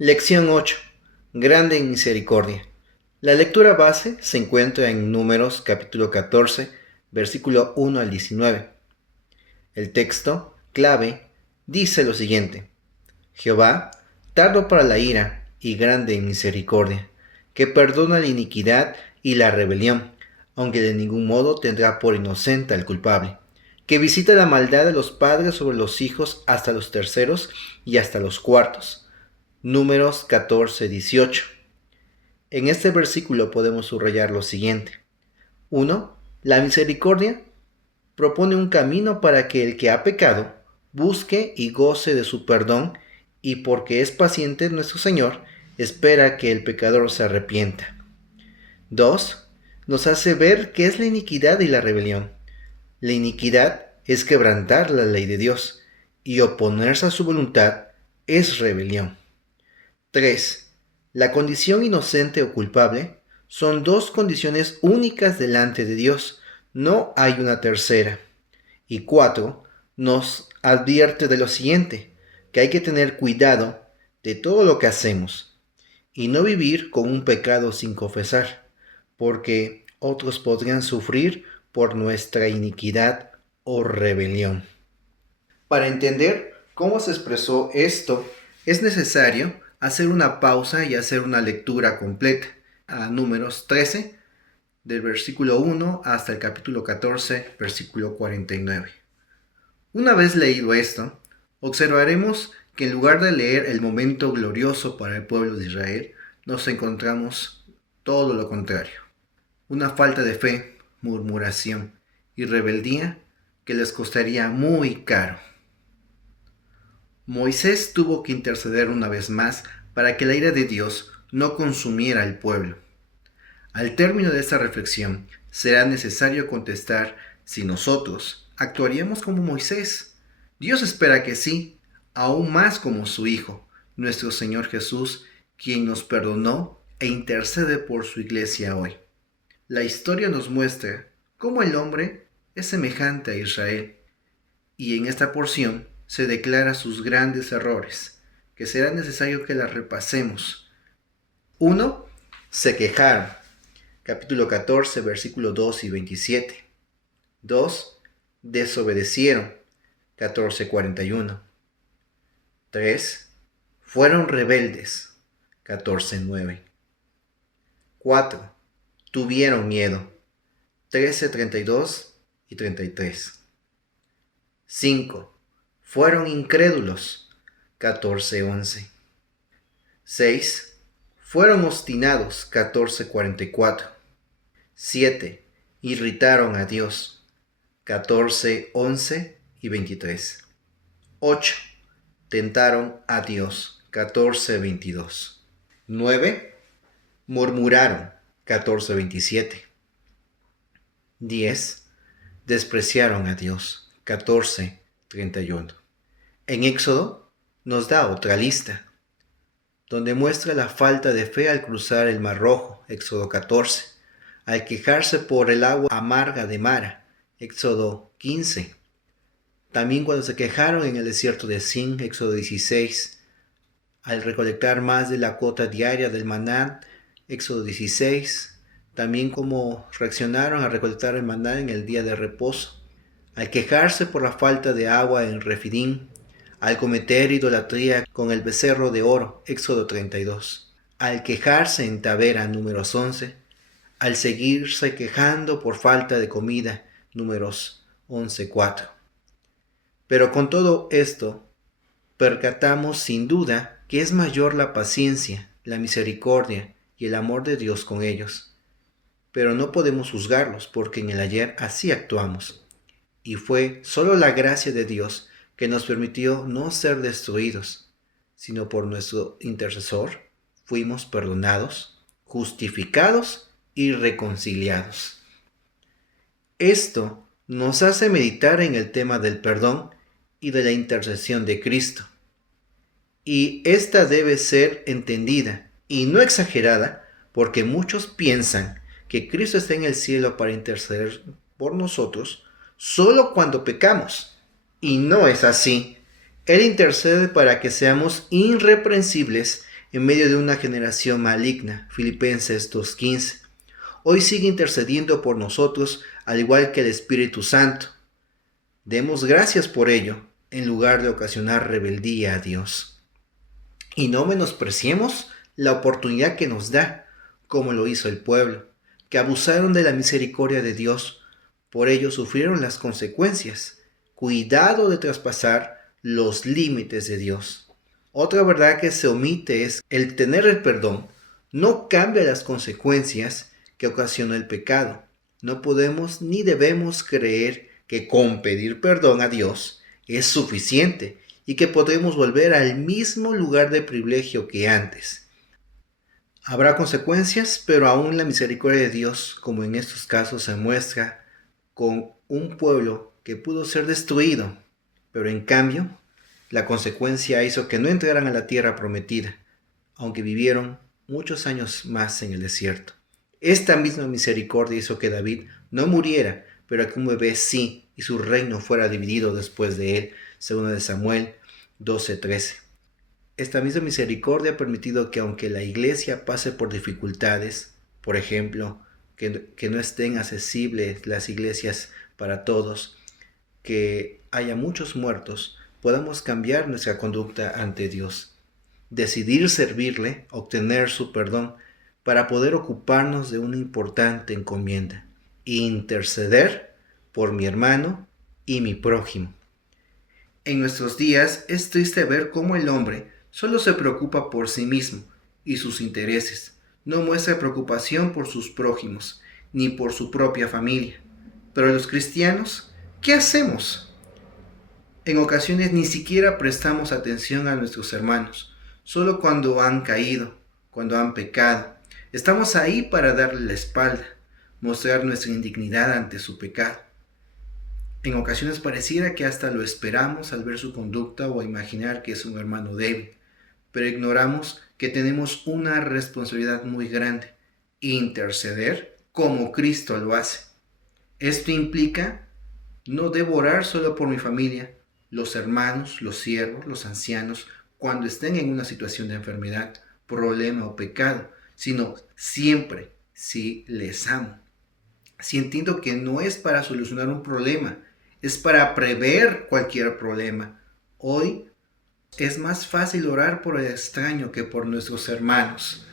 Lección 8. Grande en misericordia. La lectura base se encuentra en Números capítulo 14, versículo 1 al 19. El texto clave dice lo siguiente: Jehová, tardo para la ira y grande en misericordia, que perdona la iniquidad y la rebelión, aunque de ningún modo tendrá por inocente al culpable, que visita la maldad de los padres sobre los hijos hasta los terceros y hasta los cuartos. Números 14, 18. En este versículo podemos subrayar lo siguiente. 1. La misericordia propone un camino para que el que ha pecado busque y goce de su perdón, y porque es paciente nuestro Señor, espera que el pecador se arrepienta. 2. Nos hace ver qué es la iniquidad y la rebelión. La iniquidad es quebrantar la ley de Dios, y oponerse a su voluntad es rebelión. 3. La condición inocente o culpable son dos condiciones únicas delante de Dios, no hay una tercera. Y 4. Nos advierte de lo siguiente, que hay que tener cuidado de todo lo que hacemos y no vivir con un pecado sin confesar, porque otros podrían sufrir por nuestra iniquidad o rebelión. Para entender cómo se expresó esto, es necesario hacer una pausa y hacer una lectura completa a Números 13, del versículo 1 hasta el capítulo 14, versículo 49. Una vez leído esto, observaremos que en lugar de leer el momento glorioso para el pueblo de Israel, nos encontramos todo lo contrario. Una falta de fe, murmuración y rebeldía que les costaría muy caro. Moisés tuvo que interceder una vez más para que la ira de Dios no consumiera al pueblo. Al término de esta reflexión, será necesario contestar si nosotros actuaríamos como Moisés. Dios espera que sí, aún más como su Hijo, nuestro Señor Jesús, quien nos perdonó e intercede por su iglesia hoy. La historia nos muestra cómo el hombre es semejante a Israel, y en esta porción se declara sus grandes errores, que será necesario que las repasemos. 1. Se quejaron. Capítulo 14, versículos 2 y 27. 2. Desobedecieron. 14:41. 3. Fueron rebeldes. 14:9. 4. Tuvieron miedo. 13:32 y 33. 5. Fueron incrédulos. 14:11. 6. Fueron obstinados. 14:44. 7. Irritaron a Dios. 14:11 y 23. 8. Tentaron a Dios. 14:22. 9. Murmuraron. 14:27. 10. Despreciaron a Dios. 14:31. En Éxodo nos da otra lista, donde muestra la falta de fe al cruzar el Mar Rojo, Éxodo 14, al quejarse por el agua amarga de Mara, Éxodo 15, también cuando se quejaron en el desierto de Sin, Éxodo 16, al recolectar más de la cuota diaria del maná, Éxodo 16, también como reaccionaron al recolectar el maná en el día de reposo, al quejarse por la falta de agua en Refidim, al cometer idolatría con el becerro de oro, Éxodo 32, al quejarse en Tabera, Números 11, al seguirse quejando por falta de comida, Números 11:4. Pero con todo esto, percatamos sin duda que es mayor la paciencia, la misericordia y el amor de Dios con ellos. Pero no podemos juzgarlos porque en el ayer así actuamos. Y fue solo la gracia de Dios que nos permitió no ser destruidos, sino por nuestro intercesor fuimos perdonados, justificados y reconciliados. Esto nos hace meditar en el tema del perdón y de la intercesión de Cristo. Y esta debe ser entendida y no exagerada, porque muchos piensan que Cristo está en el cielo para interceder por nosotros solo cuando pecamos. Y no es así. Él intercede para que seamos irreprensibles en medio de una generación maligna. Filipenses 2:15. Hoy sigue intercediendo por nosotros, al igual que el Espíritu Santo. Demos gracias por ello, en lugar de ocasionar rebeldía a Dios. Y no menospreciemos la oportunidad que nos da, como lo hizo el pueblo, que abusaron de la misericordia de Dios. Por ello sufrieron las consecuencias. Cuidado de traspasar los límites de Dios. Otra verdad que se omite es el tener el perdón no cambia las consecuencias que ocasiona el pecado. No podemos ni debemos creer que con pedir perdón a Dios es suficiente y que podremos volver al mismo lugar de privilegio que antes. Habrá consecuencias, pero aún la misericordia de Dios, como en estos casos, se muestra con un pueblo que pudo ser destruido, pero en cambio, la consecuencia hizo que no entraran a la tierra prometida, aunque vivieron muchos años más en el desierto. Esta misma misericordia hizo que David no muriera, pero que un bebé sí, y su reino fuera dividido después de él, según de Samuel 12:13. Esta misma misericordia ha permitido que aunque la iglesia pase por dificultades, por ejemplo, que no estén accesibles las iglesias para todos, que haya muchos muertos, podamos cambiar nuestra conducta ante Dios, decidir servirle, obtener su perdón, para poder ocuparnos de una importante encomienda, interceder por mi hermano y mi prójimo. En nuestros días es triste ver cómo el hombre solo se preocupa por sí mismo y sus intereses, no muestra preocupación por sus prójimos, ni por su propia familia. Pero los cristianos, ¿qué hacemos? En ocasiones ni siquiera prestamos atención a nuestros hermanos, solo cuando han caído, cuando han pecado. Estamos ahí para darle la espalda, mostrar nuestra indignidad ante su pecado. En ocasiones pareciera que hasta lo esperamos al ver su conducta o a imaginar que es un hermano débil, pero ignoramos que tenemos una responsabilidad muy grande: interceder como Cristo lo hace. Esto implica no devorar solo por mi familia, los hermanos, los siervos, los ancianos, cuando estén en una situación de enfermedad, problema o pecado, sino siempre si les amo. Si entiendo que no es para solucionar un problema, es para prever cualquier problema. Hoy es más fácil orar por el extraño que por nuestros hermanos.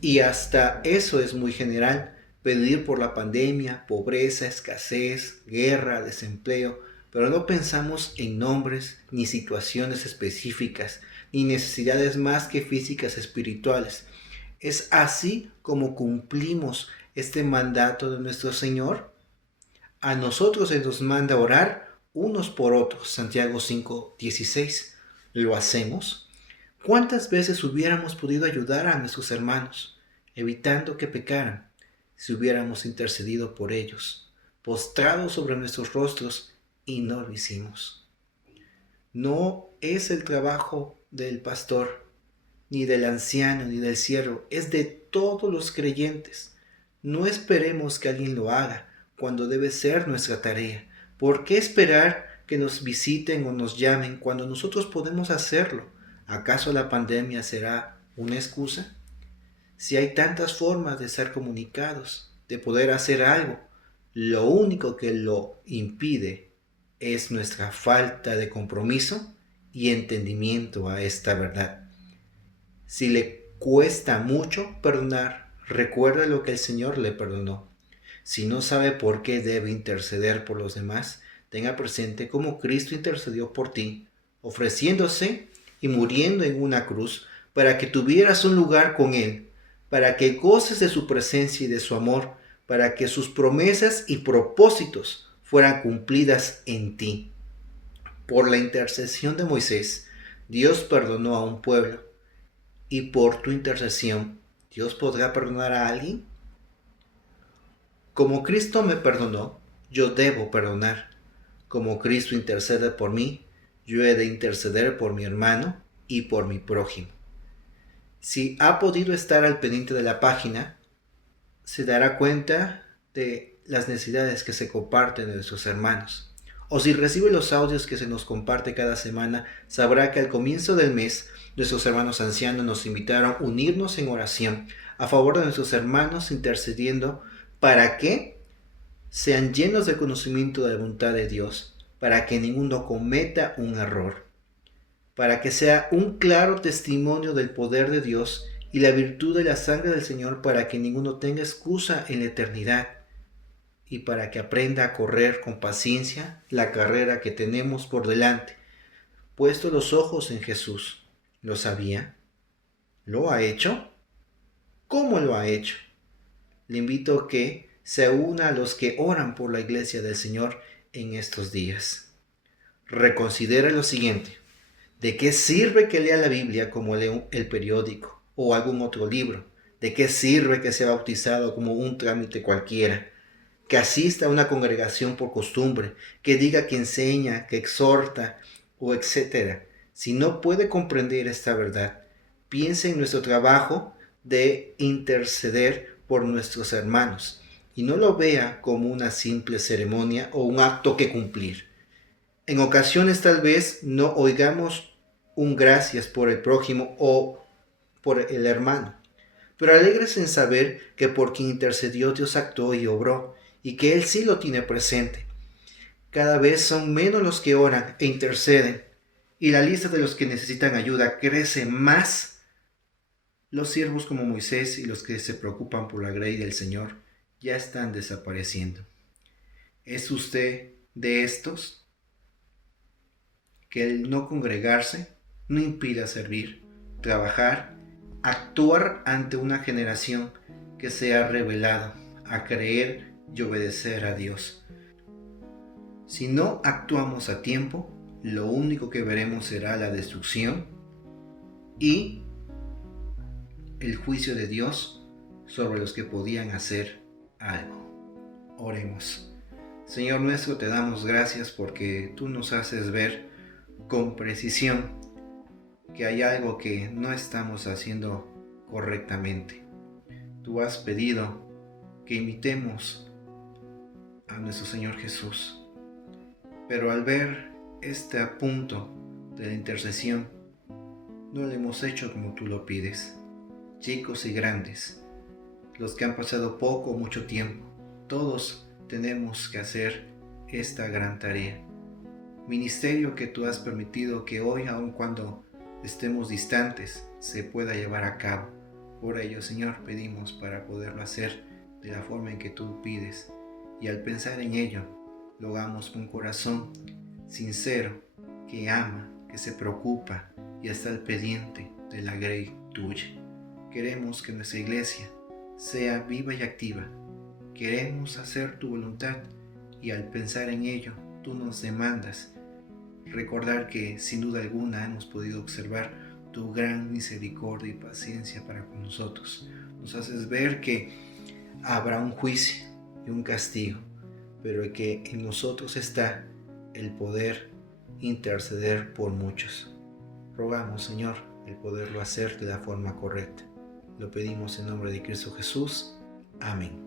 Y hasta eso es muy general: pedir por la pandemia, pobreza, escasez, guerra, desempleo, pero no pensamos en nombres ni situaciones específicas, ni necesidades más que físicas espirituales. ¿Es así como cumplimos este mandato de nuestro Señor? A nosotros se nos manda orar unos por otros, Santiago 5:16. ¿Lo hacemos? ¿Cuántas veces hubiéramos podido ayudar a nuestros hermanos, evitando que pecaran, si hubiéramos intercedido por ellos, postrados sobre nuestros rostros, y no lo hicimos? No es el trabajo del pastor, ni del anciano, ni del siervo, es de todos los creyentes. No esperemos que alguien lo haga cuando debe ser nuestra tarea. ¿Por qué esperar que nos visiten o nos llamen cuando nosotros podemos hacerlo? ¿Acaso la pandemia será una excusa? Si hay tantas formas de ser comunicados, de poder hacer algo, lo único que lo impide es nuestra falta de compromiso y entendimiento a esta verdad. Si le cuesta mucho perdonar, recuerda lo que el Señor le perdonó. Si no sabe por qué debe interceder por los demás, tenga presente cómo Cristo intercedió por ti, ofreciéndose y muriendo en una cruz para que tuvieras un lugar con Él, para que goces de su presencia y de su amor, para que sus promesas y propósitos fueran cumplidas en ti. Por la intercesión de Moisés, Dios perdonó a un pueblo, y por tu intercesión, ¿Dios podrá perdonar a alguien? Como Cristo me perdonó, yo debo perdonar. Como Cristo intercede por mí, yo he de interceder por mi hermano y por mi prójimo. Si ha podido estar al pendiente de la página, se dará cuenta de las necesidades que se comparten de nuestros hermanos. o si recibe los audios que se nos comparte cada semana, sabrá que al comienzo del mes nuestros hermanos ancianos nos invitaron a unirnos en oración a favor de nuestros hermanos, intercediendo para que sean llenos de conocimiento de la voluntad de Dios, para que ninguno cometa un error, para que sea un claro testimonio del poder de Dios y la virtud de la sangre del Señor, para que ninguno tenga excusa en la eternidad y para que aprenda a correr con paciencia la carrera que tenemos por delante, puesto los ojos en Jesús. ¿Lo sabía? ¿Lo ha hecho? ¿Cómo lo ha hecho? Le invito a que se una a los que oran por la iglesia del Señor en estos días. Reconsidera lo siguiente: ¿de qué sirve que lea la Biblia como lee el periódico o algún otro libro? ¿De qué sirve que sea bautizado como un trámite cualquiera? Que asista a una congregación por costumbre, que diga que enseña, que exhorta o etcétera. Si no puede comprender esta verdad, piense en nuestro trabajo de interceder por nuestros hermanos y no lo vea como una simple ceremonia o un acto que cumplir. En ocasiones tal vez no oigamos un gracias por el prójimo o por el hermano, pero alegres en saber que por quien intercedió Dios actuó y obró, y que Él sí lo tiene presente. Cada vez son menos los que oran e interceden, y la lista de los que necesitan ayuda crece más. Los siervos como Moisés y los que se preocupan por la grey del Señor ya están desapareciendo. ¿Es usted de estos? Que el no congregarse no impida servir, trabajar, actuar ante una generación que se ha revelado a creer y obedecer a Dios. Si no actuamos a tiempo, lo único que veremos será la destrucción y el juicio de Dios sobre los que podían hacer algo. Oremos. Señor nuestro, te damos gracias porque tú nos haces ver con precisión que hay algo que no estamos haciendo correctamente. Tú has pedido que imitemos a nuestro Señor Jesús, pero al ver este punto de la intercesión, no lo hemos hecho como tú lo pides. Chicos y grandes, los que han pasado poco o mucho tiempo, todos tenemos que hacer esta gran tarea. Ministerio que tú has permitido que hoy, aun cuando estemos distantes, se pueda llevar a cabo. Por ello, Señor, pedimos para poderlo hacer de la forma en que tú pides, y al pensar en ello, lo hagamos con un corazón sincero, que ama, que se preocupa y está al pendiente de la grey tuya. Queremos que nuestra iglesia sea viva y activa. Queremos hacer tu voluntad, y al pensar en ello, tú nos demandas recordar que sin duda alguna hemos podido observar tu gran misericordia y paciencia para con nosotros. Nos haces ver que habrá un juicio y un castigo, pero que en nosotros está el poder interceder por muchos. Rogamos, Señor, el poderlo hacer de la forma correcta. Lo pedimos en nombre de Cristo Jesús. Amén.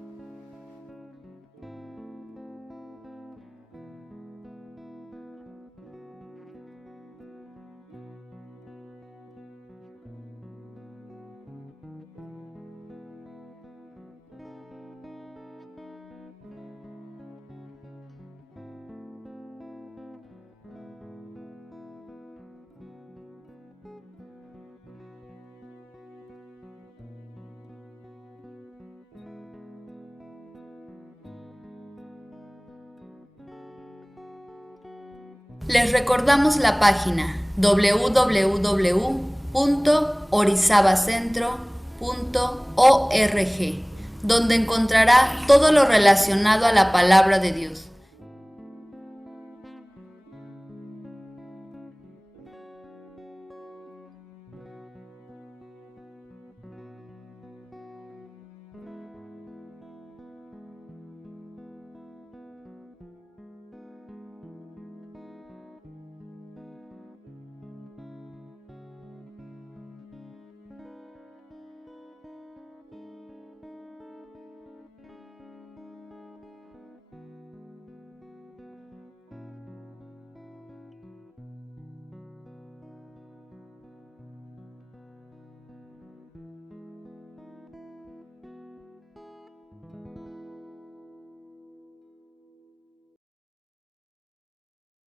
Les recordamos la página www.orizabacentro.org, donde encontrará todo lo relacionado a la palabra de Dios.